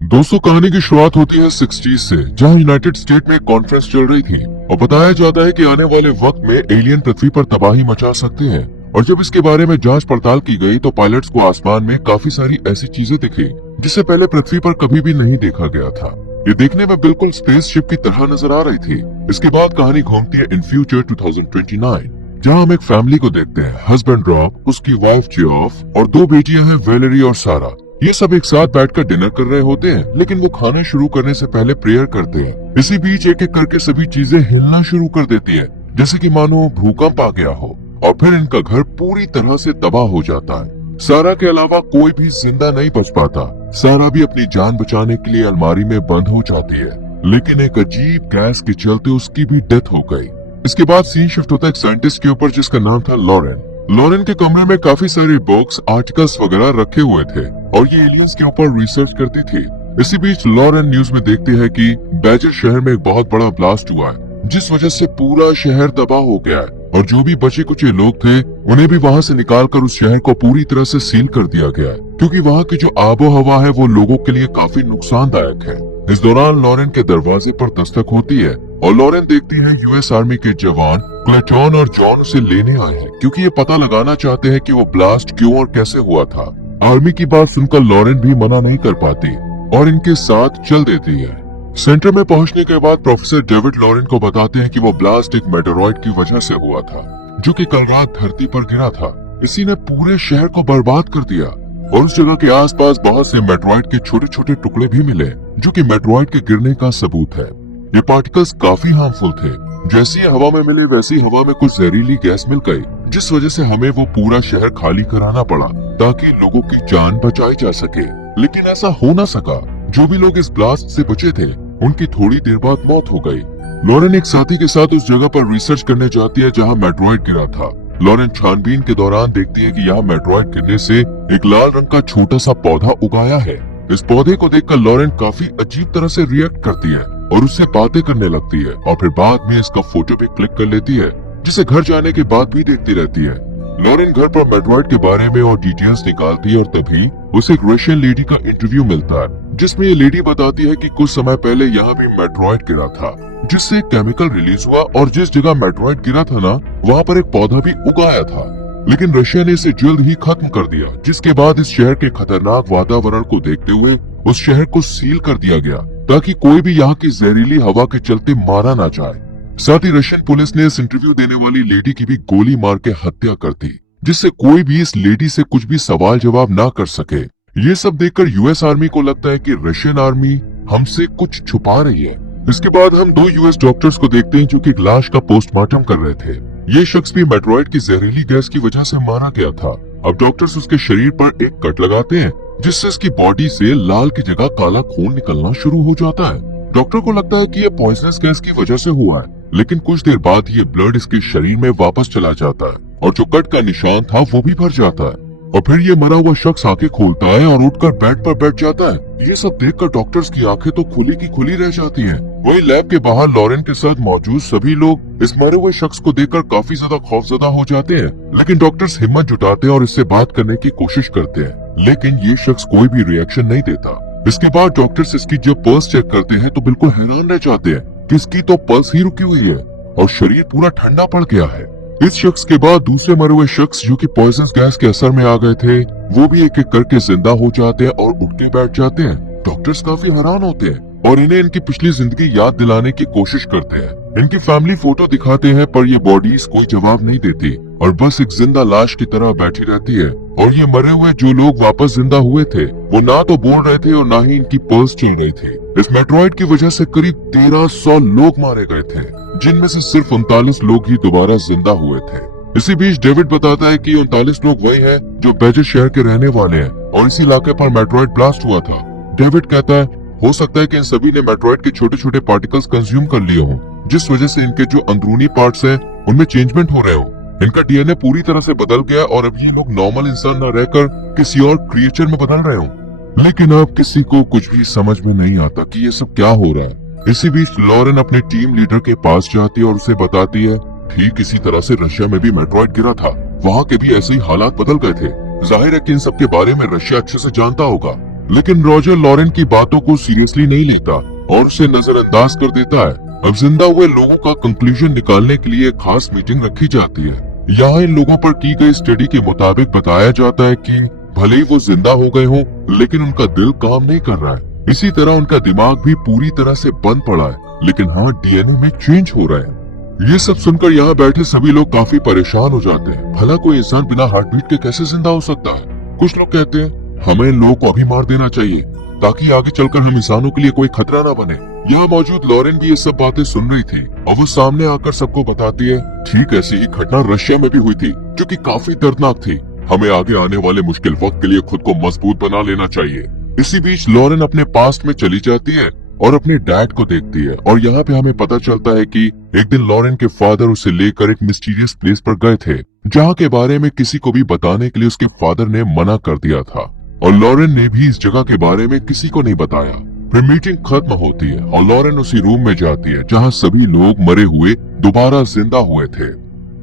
दोस्तों, कहानी की शुरुआत होती है 60s से, जहां यूनाइटेड स्टेट में एक कॉन्फ्रेंस चल रही थी और बताया जाता है कि आने वाले वक्त में एलियन पृथ्वी पर तबाही मचा सकते हैं। और जब इसके बारे में जांच पड़ताल की गई तो पायलट्स को आसमान में काफी सारी ऐसी चीजें दिखी जिसे पहले पृथ्वी पर कभी भी नहीं देखा गया था। ये देखने में बिल्कुल स्पेसशिप की तरह नजर आ रही थी। इसके बाद कहानी घूमती है इन फ्यूचर 2029, जहाँ हम एक फैमिली को देखते हैं। हस्बैंड रॉब, उसकी वाइफ जियोफ और दो बेटियां हैं, वेलेरी और सारा। ये सब एक साथ बैठकर डिनर कर रहे होते हैं, लेकिन वो खाना शुरू करने से पहले प्रेयर करते हैं। इसी बीच एक एक करके सभी चीजें हिलना शुरू कर देती है, जैसे कि मानो भूकंप आ गया हो, और फिर इनका घर पूरी तरह से तबाह हो जाता है। सारा के अलावा कोई भी जिंदा नहीं बच पाता। सारा भी अपनी जान बचाने के लिए अलमारी में बंद हो जाती है, लेकिन एक अजीब गैस के चलते उसकी भी डेथ हो गई। इसके बाद सीन शिफ्ट होता है एक साइंटिस्ट के ऊपर जिसका नाम था लॉरेन। लॉरेन के कमरे में काफी सारे बुक्स, आर्टिकल्स वगैरह रखे हुए थे और ये एलियंस के ऊपर रिसर्च करती थी। इसी बीच लॉरेन न्यूज में देखती है कि बैजर शहर में एक बहुत बड़ा ब्लास्ट हुआ है, जिस वजह से पूरा शहर तबाह हो गया है और जो भी बचे कुचे लोग थे उन्हें भी वहाँ से निकालकर उस शहर को पूरी तरह से सील कर दिया गया है, क्योंकि वहाँ की जो आबो हवा है वो लोगों के लिए काफी नुकसानदायक है। इस दौरान लॉरेन के दरवाजे पर दस्तक होती है और लॉरेन देखती है यूएस आर्मी के जवान क्लेटन और जॉन उसे लेने आए हैं, क्योंकि ये पता लगाना चाहते हैं कि वो ब्लास्ट क्यों और कैसे हुआ था। आर्मी की बात सुनकर लॉरेन भी मना नहीं कर पाती और इनके साथ चल देती है। सेंटर में पहुंचने के बाद प्रोफेसर डेविड लॉरेन को बताते हैं कि वो ब्लास्ट एक मेटेरॉइड की वजह से हुआ था, जो कि कल रात धरती पर गिरा था। इसी ने पूरे शहर को बर्बाद कर दिया और उस जगह के आसपास बहुत से मेटेरॉइड के छोटे छोटे टुकड़े भी मिले, जो कि मेटेरॉइड के गिरने का सबूत है। ये पार्टिकल्स काफी हार्मफुल थे। जैसी हवा में मिली वैसी हवा में कुछ जहरीली गैस मिल गई, जिस वजह से हमें वो पूरा शहर खाली कराना पड़ा ताकि लोगों की जान बचाई जा सके। लेकिन ऐसा हो ना सका। जो भी लोग इस ब्लास्ट से बचे थे उनकी थोड़ी देर बाद मौत हो गई। लॉरेन एक साथी के साथ उस जगह पर रिसर्च करने जाती है जहाँ मेटेरॉइड गिरा था। लॉरेन छानबीन के दौरान देखती है कि यहाँ मेटेरॉइड गिरने से एक लाल रंग का छोटा सा पौधा उगाया है। इस पौधे को देखकर लॉरेन काफी अजीब तरह से रिएक्ट करती है और उससे बातें करने लगती है और फिर बाद में इसका फोटो भी क्लिक कर लेती है, जिसे घर जाने के बाद भी देखती रहती है। लॉरेन घर पर मेटेरॉइड के बारे में और डिटेल्स निकालती है और तभी उसे एक रशियन लेडी का इंटरव्यू मिलता है, जिसमें ये लेडी बताती है कि कुछ समय पहले यहाँ भी मेटेरॉइड गिरा था, जिससे एक केमिकल रिलीज हुआ और जिस जगह मेटेरॉइड गिरा था ना, वहाँ पर एक पौधा भी उगाया था। लेकिन रशिया ने इसे जल्द ही खत्म कर दिया, जिसके बाद इस शहर के खतरनाक वातावरण को देखते हुए उस शहर को सील कर दिया गया ताकि कोई भी यहाँ की जहरीली हवा के चलते मारा ना जाए। साथ ही रशियन पुलिस ने इस इंटरव्यू देने वाली लेडी की भी गोली मार के हत्या कर दी, जिससे कोई भी इस लेडी से कुछ भी सवाल जवाब ना कर सके। ये सब देखकर यूएस आर्मी को लगता है कि रशियन आर्मी हमसे कुछ छुपा रही है। इसके बाद हम दो यूएस डॉक्टर्स को देखते हैं जो कि एक लाश का पोस्टमार्टम कर रहे थे। ये शख्स भी मेटेरॉइड की जहरीली गैस की वजह से मारा गया था। अब डॉक्टर्स उसके शरीर पर एक कट लगाते हैं, जिससे इसकी बॉडी से लाल की जगह काला खून निकलना शुरू हो जाता है। डॉक्टर को लगता है कि ये पॉइजनस गैस की वजह से हुआ है, लेकिन कुछ देर बाद ये ब्लड इसके शरीर में वापस चला जाता है और जो कट का निशान था वो भी भर जाता है। और फिर ये मरा हुआ शख्स आंखें खोलता है और उठकर बेड पर बैठ जाता है। ये सब देखकर डॉक्टर्स की आंखें तो खुली की खुली रह जाती हैं। वही लैब के बाहर लॉरेन के साथ मौजूद सभी लोग इस मरे हुए शख्स को देखकर काफी ज्यादा खौफजदा हो जाते हैं, लेकिन डॉक्टर्स हिम्मत जुटाते हैं और इससे बात करने की कोशिश करते हैं, लेकिन ये शख्स कोई भी रिएक्शन नहीं देता। इसके बाद डॉक्टर्स इसकी जब पल्स चेक करते हैं तो बिल्कुल हैरान रह जाते हैं कि इसकी तो पल्स ही रुकी हुई है और शरीर पूरा ठंडा पड़ गया है। इस शख्स के बाद दूसरे मरे हुए शख्स जो कि पॉइजन गैस के असर में आ गए थे, वो भी एक एक करके जिंदा हो जाते हैं और उठ के बैठ जाते हैं। डॉक्टर्स काफी हैरान होते हैं और इन्हें इनकी पिछली जिंदगी याद दिलाने की कोशिश करते हैं। इनकी फैमिली फोटो दिखाते हैं पर ये बॉडीज कोई जवाब नहीं देती और बस एक जिंदा लाश की तरह बैठी रहती है। और ये मरे हुए जो लोग वापस जिंदा हुए थे वो ना तो बोल रहे थे और ना ही इनकी पल्स चल रही थी। इस मेटेरॉइड की वजह से करीब 1300 लोग मारे गए थे, जिनमें से सिर्फ 39 लोग ही दोबारा जिंदा हुए थे। इसी बीच डेविड बताता है कि 39 लोग वही हैं जो बैजर शहर के रहने वाले हैं और इसी इलाके पर मेटेरॉइड ब्लास्ट हुआ था। डेविड कहता है हो सकता है कि इन सभी ने मेटेरॉइड के छोटे छोटे पार्टिकल्स कंज्यूम कर लिए हों, जिस वजह से इनके जो अंदरूनी पार्ट्स हैं उनमें चेंजमेंट हो रहे हो। इनका डीएनए पूरी तरह से बदल गया और अब ये लोग नॉर्मल इंसान न रहकर किसी और क्रिएचर में बदल रहे हो। लेकिन अब किसी को कुछ भी समझ में नहीं आता कि ये सब क्या हो रहा है। इसी बीच लॉरेन अपने टीम लीडर के पास जाती है और उसे बताती है ठीक इसी तरह से रशिया में भी मेटेरॉइड गिरा था, वहाँ के भी ऐसे ही हालात बदल गए थे। जाहिर है कि इन सब के बारे में रशिया अच्छे से जानता होगा। लेकिन रॉजर लॉरेन की बातों को सीरियसली नहीं लेता और उसे नजरअंदाज कर देता है। अब जिंदा हुए लोगों का कंक्लूजन निकालने के लिए एक खास मीटिंग रखी जाती है। यहाँ इन लोगों पर की गई स्टडी के मुताबिक बताया जाता है कि भले ही वो जिंदा हो गए हों, लेकिन उनका दिल काम नहीं कर रहा है। इसी तरह उनका दिमाग भी पूरी तरह से बंद पड़ा है, लेकिन हाँ डीएनए में चेंज हो रहा है। ये सब सुनकर यहाँ बैठे सभी लोग काफी परेशान हो जाते हैं। भला कोई इंसान बिना हार्ट बीट के कैसे जिंदा हो सकता है? कुछ लोग कहते हैं हमें इन लोगों को अभी मार देना चाहिए ताकि आगे चलकर हम इंसानों के लिए कोई खतरा न बने। यहाँ मौजूद लॉरेन भी ये सब बातें सुन रही थी और वो सामने आकर सबको बताती है ठीक ऐसी ही घटना रशिया में भी हुई थी, जो कि काफी दर्दनाक थी। हमें आगे आने वाले मुश्किल वक्त के लिए खुद को मजबूत बना लेना चाहिए। इसी बीच लॉरेन अपने पास्ट में चली जाती है और अपने डैड को देखती है और यहाँ पे हमें पता चलता है कि एक दिन लॉरेन के फादर उसे लेकर एक मिस्टीरियस प्लेस पर गए थे, जहाँ के बारे में किसी को भी बताने के लिए उसके फादर ने मना कर दिया था और लॉरेन ने भी इस जगह के बारे में किसी को नहीं बताया। फिर मीटिंग खत्म होती है और लॉरेन उसी रूम में जाती है जहाँ सभी लोग मरे हुए दोबारा जिंदा हुए थे।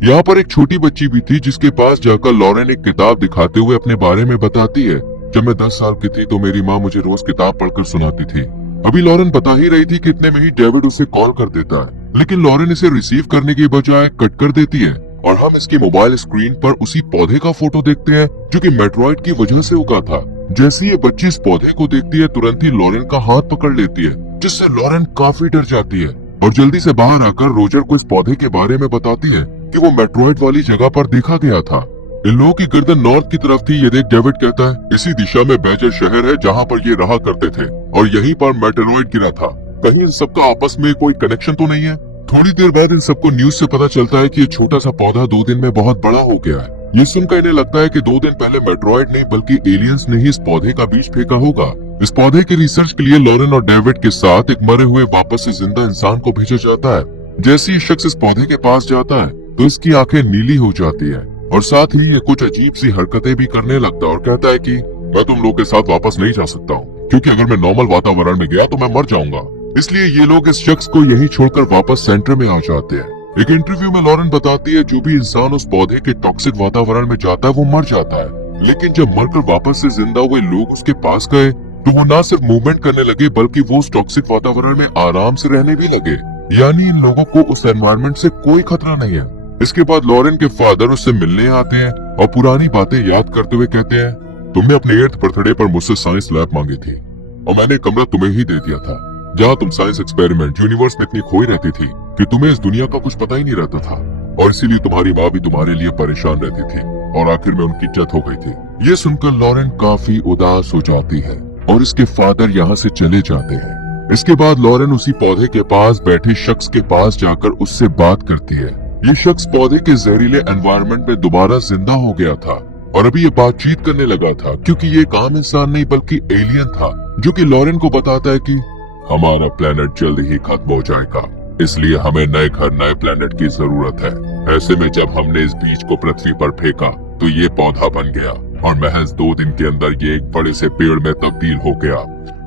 यहाँ पर एक छोटी बच्ची भी थी जिसके पास जाकर लॉरेन एक किताब दिखाते हुए अपने बारे में बताती है। जब मैं 10 साल की थी तो मेरी माँ मुझे रोज किताब पढ़कर सुनाती थी। अभी लॉरेन बता ही रही थी कि इतने में ही डेविड उसे कॉल कर देता है, लेकिन लॉरेन इसे रिसीव करने की बजाय कट कर देती है और हम इसकी मोबाइल स्क्रीन पर उसी पौधे का फोटो देखते हैं जो कि मेट्रॉइड की वजह से उगा था। जैसे ये बच्ची इस पौधे को देखती है तुरंत ही लॉरेन का हाथ पकड़ लेती है, जिससे लॉरेन काफी डर जाती है और जल्दी से बाहर आकर रोजर को इस पौधे के बारे में बताती है कि वो मेट्रॉइड वाली जगह पर देखा गया था। इन लोगों की गर्दन नॉर्थ की तरफ थी। ये देख डेविड कहता है इसी दिशा में बैजर शहर है जहाँ पर ये रहा करते थे और यहीं पर मेट्रॉइड गिरा था। कहीं इन सबका आपस में कोई कनेक्शन तो नहीं है? थोड़ी देर बाद इन सबको न्यूज से पता चलता है कि ये छोटा सा पौधा 2 दिन में बहुत बड़ा हो गया है। ये सुनकर इन्हें लगता है कि 2 दिन पहले मेट्रॉइड नहीं बल्कि एलियंस ने ही इस पौधे का बीज फेंका होगा। इस पौधे के रिसर्च के लिए लॉरेन और डेविड के साथ एक मरे हुए वापस से जिंदा इंसान को भेजा जाता है। जैसे ही शख्स इस पौधे के पास जाता है तो इसकी आंखें नीली हो जाती है और साथ ही ये कुछ अजीब सी हरकतें भी करने लगता है और कहता है कि मैं तुम लोग के साथ वापस नहीं जा सकता हूँ, क्योंकि अगर मैं नॉर्मल वातावरण में गया तो मैं मर जाऊंगा। इसलिए ये लोग इस शख्स को यही छोड़कर वापस सेंटर में आ जाते हैं। एक इंटरव्यू में लॉरेन बताती है जो भी इंसान उस पौधे के टॉक्सिक वातावरण में जाता है वो मर जाता है, लेकिन जब मरकर वापस से जिंदा हुए लोग उसके पास गए तो वो न सिर्फ मूवमेंट करने लगे बल्कि वो उस टॉक्सिक वातावरण में आराम से रहने भी लगे। यानी इन लोगों को उस एनवायरनमेंट से कोई खतरा नहीं है। इसके बाद लॉरेन के फादर उससे मिलने आते हैं और पुरानी बातें याद करते हुए कहते हैं तुमने अपने 8th बर्थडे पर मुझसे साइंस लैब मांगी थी और मैंने कमरा तुम्हें ही दे दिया था, जहाँ तुम साइंस एक्सपेरिमेंट यूनिवर्स में इतनी खोई रहती थी कि तुम्हें इस दुनिया का कुछ पता ही नहीं रहता था और इसीलिए तुम्हारी माँ भी तुम्हारे लिए परेशान रहती थी और आखिर में उनकी डेथ हो गई थी। ये सुनकर लॉरेन काफी उदास हो जाती है और इसके फादर यहाँ से चले जाते हैं। इसके बाद लॉरेन उसी पौधे के पास बैठे शख्स के पास जाकर उससे बात करती है। ये शख्स पौधे के जहरीले एनवायरनमेंट में दोबारा जिंदा हो गया था और अभी ये बातचीत करने लगा था क्योंकि ये एक आम इंसान नहीं बल्कि एलियन था, जो कि लॉरेन को बताता है कि हमारा प्लेनेट जल्द ही खत्म हो जाएगा, इसलिए हमें नए घर नए प्लेनेट की जरूरत है। ऐसे में जब हमने इस बीज को पृथ्वी पर फेंका तो ये पौधा बन गया और महज 2 दिन के अंदर ये एक बड़े से पेड़ में तब्दील हो गया,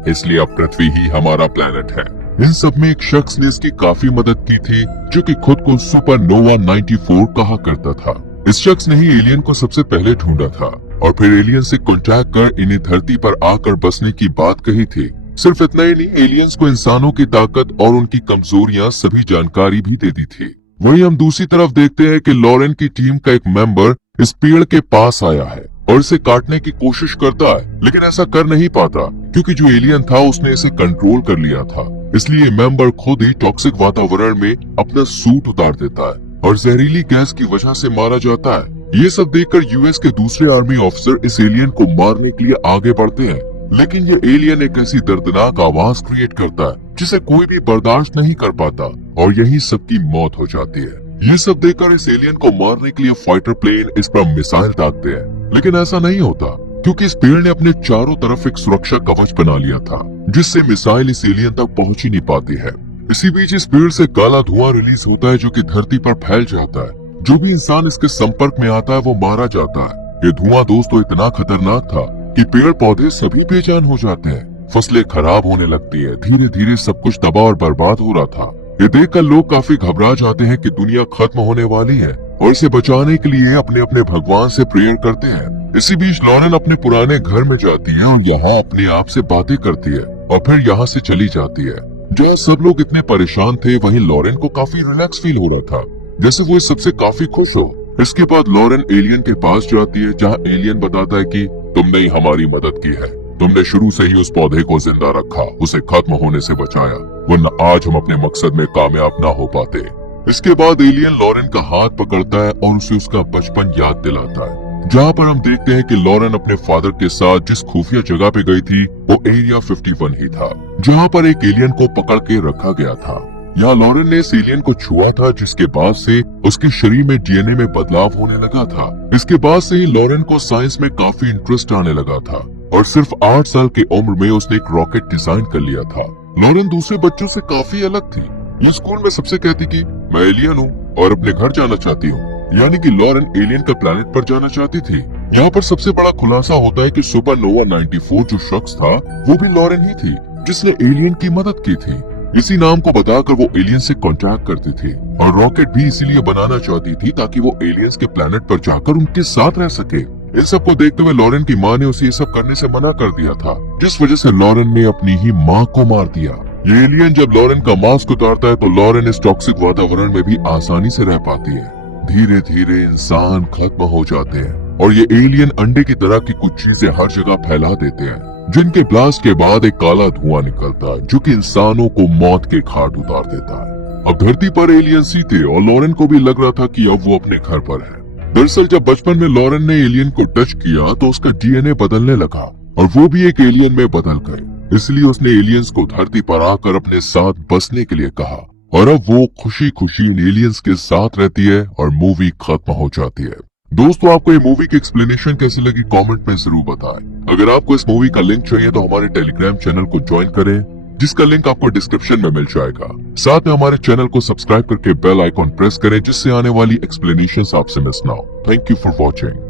इसलिए अब पृथ्वी ही हमारा प्लेनेट है। इन सब में एक शख्स ने इसकी काफी मदद की थी जो कि खुद को सुपरनोवा 94 कहा करता था। इस शख्स ने ही एलियन को सबसे पहले ढूंढा था और फिर एलियन से कॉन्टैक्ट कर इन्हें धरती पर आकर बसने की बात कही थी। सिर्फ इतना ही नहीं, एलियंस को इंसानों की ताकत और उनकी कमजोरियां सभी जानकारी भी दे दी थी। वहीं हम दूसरी तरफ देखते हैं कि लॉरेन की टीम का एक मेंबर इस पेड़ के पास आया है और इसे काटने की कोशिश करता है, लेकिन ऐसा कर नहीं पाता क्योंकि जो एलियन था उसने इसे कंट्रोल कर लिया था। इसलिए मेंबर खुद ही टॉक्सिक वातावरण में अपना सूट उतार देता है और जहरीली गैस की वजह से मारा जाता है। ये सब देखकर यूएस के दूसरे आर्मी ऑफिसर इस एलियन को मारने के लिए आगे बढ़ते हैं, लेकिन ये एलियन एक ऐसी दर्दनाक आवाज क्रिएट करता है जिसे कोई भी बर्दाश्त नहीं कर पाता और यही सबकी मौत हो जाती है। ये सब देखकर इस एलियन को मारने के लिए फाइटर प्लेन इस पर मिसाइल दागते हैं, लेकिन ऐसा नहीं होता क्योंकि इस पेड़ ने अपने चारों तरफ एक सुरक्षा कवच बना लिया था जिससे मिसाइल इस एलियन तक पहुंच ही नहीं पाती है। इसी बीच इस पेड़ से काला धुआं रिलीज होता है जो कि धरती पर फैल जाता है। जो भी इंसान इसके संपर्क में आता है वो मारा जाता है। ये धुआं दोस्तों इतना खतरनाक था कि पेड़ पौधे सभी बेजान हो जाते हैं, फसलें खराब होने लगती है, धीरे धीरे सब कुछ तबाह और बर्बाद हो रहा था। ये देखकर लोग काफी घबरा जाते हैं कि दुनिया खत्म होने वाली है और इसे बचाने के लिए अपने अपने भगवान से प्रेयर करते हैं। इसी बीच लॉरेन अपने पुराने घर में जाती है और यहाँ अपने आप से बातें करती है और फिर यहाँ से चली जाती है। जहाँ सब लोग इतने परेशान थे वहीं लॉरेन को काफी रिलैक्स फील हो रहा था, जैसे वो इस सबसे काफी खुश हो। इसके बाद लॉरेन एलियन के पास जाती है जहाँ एलियन बताता है कि तुमने ही हमारी मदद की है, तुमने शुरू से ही उस पौधे को जिंदा रखा, उसे खत्म होने से बचाया, वरना आज हम अपने मकसद में कामयाब ना हो पाते। इसके बाद एलियन लॉरेन का हाथ पकड़ता है और उसे उसका बचपन याद दिलाता है, जहाँ पर हम देखते हैं कि लॉरेन अपने फादर के साथ जिस खुफिया जगह पे गई थी वो एरिया 51 ही था, जहाँ पर एक एलियन को पकड़ के रखा गया था। यहाँ लॉरेन ने इस एलियन को छुआ था, जिसके बाद से उसके शरीर में डीएनए में बदलाव होने लगा था। इसके बाद से ही लॉरेन को साइंस में काफी इंटरेस्ट आने लगा था और सिर्फ 8 साल की उम्र में उसने एक रॉकेट डिजाइन कर लिया था। लॉरेन दूसरे बच्चों से काफी अलग थी। ये स्कूल में सबसे कहती कि मैं एलियन हूँ और अपने घर जाना चाहती हूँ, यानी कि लॉरेन एलियन के प्लेनेट पर जाना चाहती थी। यहाँ पर सबसे बड़ा खुलासा होता है कि सुपरनोवा 94 जो शख्स था वो भी लॉरेन ही थी, जिसने एलियन की मदद की थी। इसी नाम को बताकर वो एलियन से कांटेक्ट करती थी और रॉकेट भी इसीलिए बनाना चाहती थी ताकि वो एलियंस के प्लेनेट पर जाकर उनके साथ रह सके। इन सब को देखते हुए लॉरेन की माँ ने उसे ये सब करने से मना कर दिया था, जिस वजह से लॉरेन ने अपनी ही माँ को मार दिया। ये एलियन जब लॉरेन का मास्क उतारता है तो लॉरेन इस टॉक्सिक वातावरण में भी आसानी से रह पाती है। धीरे धीरे इंसान खत्म हो जाते हैं और ये एलियन अंडे की तरह की कुछ चीजें हर जगह फैला देते हैं, जिनके ब्लास्ट के बाद एक काला धुआं निकलता है जो कि इंसानों को मौत के घाट उतार देता है। अब धरती पर एलियंस ही थे और लॉरेन को भी लग रहा था कि अब वो अपने घर पर है। दरअसल जब बचपन में लॉरेन ने एलियन को टच किया तो उसका डीएनए बदलने लगा और वो भी एक एलियन में बदल गए। इसलिए उसने एलियंस को धरती पर आकर अपने साथ बसने के लिए कहा और अब वो खुशी खुशी इन एलियंस के साथ रहती है और मूवी खत्म हो जाती है। दोस्तों, आपको ये मूवी की एक्सप्लेनेशन कैसी लगी कमेंट में जरूर बताएं। अगर आपको इस मूवी का लिंक चाहिए तो हमारे टेलीग्राम चैनल को ज्वाइन करें, जिसका लिंक आपको डिस्क्रिप्शन में मिल जाएगा। साथ में हमारे चैनल को सब्सक्राइब करके बेल आइकॉन प्रेस करें, जिससे आने वाली एक्सप्लेनेशंस आपसे मिस ना हो। Thank you for watching.